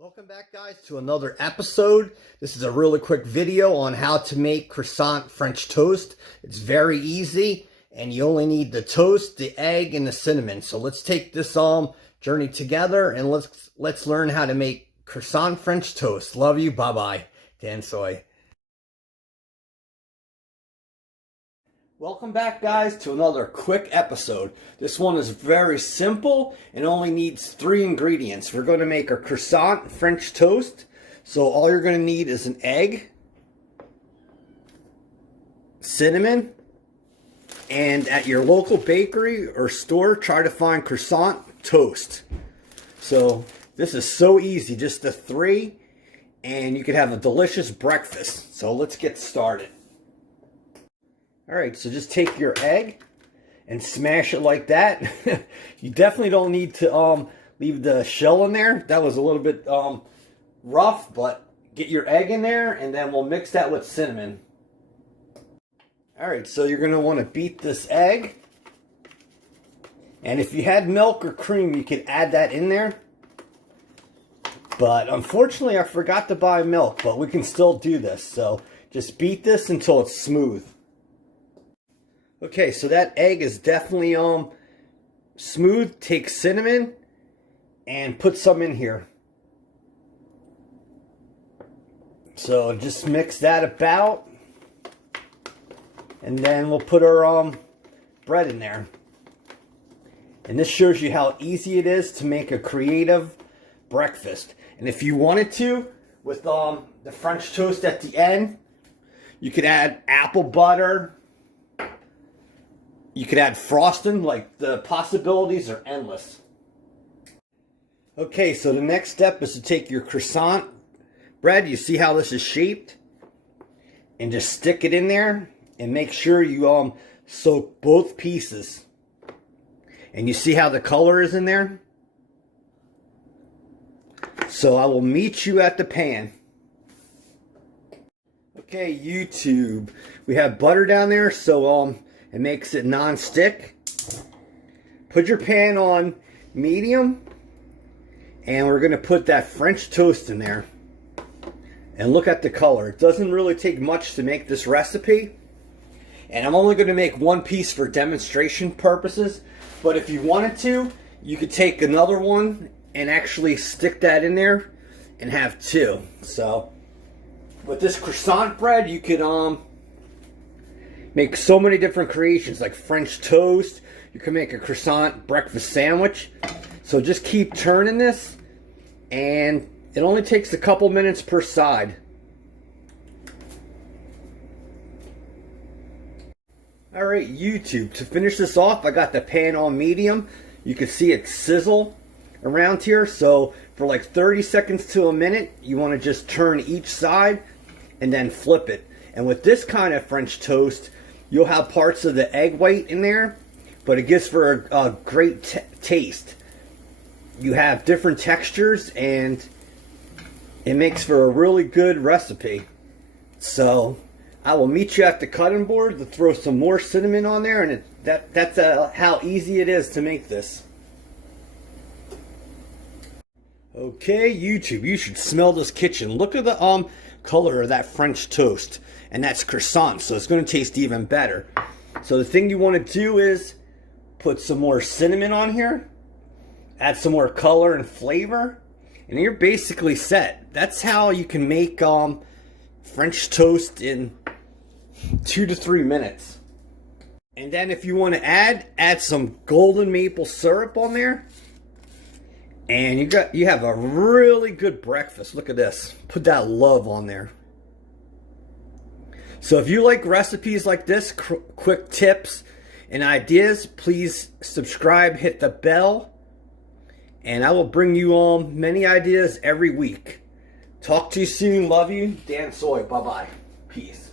Welcome back, guys, to another episode. This is a really quick video on how to make croissant French toast. It's very easy, and you only need the toast, the egg, and the cinnamon. So let's take this journey together, and let's learn how to make croissant French toast. Love you. Bye-bye. Dan Soy. Welcome back, guys, to another quick episode. This one is very simple and only needs 3 ingredients. We're going to make a croissant French toast. So all you're going to need is an egg, cinnamon, and at your local bakery or store, try to find croissant toast. So this is so easy, just the 3, and you can have a delicious breakfast. So let's get started. Alright, so just take your egg and smash it like that. You definitely don't need to leave the shell in there. That was a little bit rough, but get your egg in there and then we'll mix that with cinnamon. Alright, so you're going to want to beat this egg. And if you had milk or cream, you could add that in there. But unfortunately, I forgot to buy milk, but we can still do this. So just beat this until it's smooth. Okay, so that egg is definitely smooth. Take cinnamon and put some in here. So just mix that about. And then we'll put our bread in there. And this shows you how easy it is to make a creative breakfast. And if you wanted to, with the French toast at the end, you could add apple butter. You could add frosting. Like, the possibilities are endless. Okay, so the next step is to take your croissant bread. You see how this is shaped? And just stick it in there and make sure you soak both pieces. And you see how the color is in there? So I will meet you at the pan. Okay, YouTube. We have butter down there, so it makes it non-stick. Put your pan on medium. And we're going to put that French toast in there. And look at the color. It doesn't really take much to make this recipe. And I'm only going to make 1 piece for demonstration purposes. But if you wanted to, you could take another one and actually stick that in there and have 2. So with this croissant bread, you could make so many different creations, like French toast. You can make a croissant breakfast sandwich. So just keep turning this, and it only takes a couple minutes per side. Alright, YouTube, to finish this off, I got the pan on medium. You can see it sizzle around here. So for like 30 seconds to a minute, you want to just turn each side and then flip it. And with this kind of French toast, you'll have parts of the egg white in there, but it gives for a great taste. You have different textures, and it makes for a really good recipe. So I will meet you at the cutting board to throw some more cinnamon on there, and that's how easy it is to make this. Okay, YouTube, you should smell this kitchen. Look at the color of that French toast. And that's croissant, so it's going to taste even better. So the thing you want to do is put some more cinnamon on here. Add some more color and flavor. And you're basically set. That's how you can make French toast in 2 to 3 minutes. And then if you want to add some golden maple syrup on there. And you have a really good breakfast. Look at this. Put that love on there. So if you like recipes like this, quick tips and ideas, please subscribe, hit the bell, and I will bring you many ideas every week. Talk to you soon. Love you. Dan Soy. Bye-bye. Peace.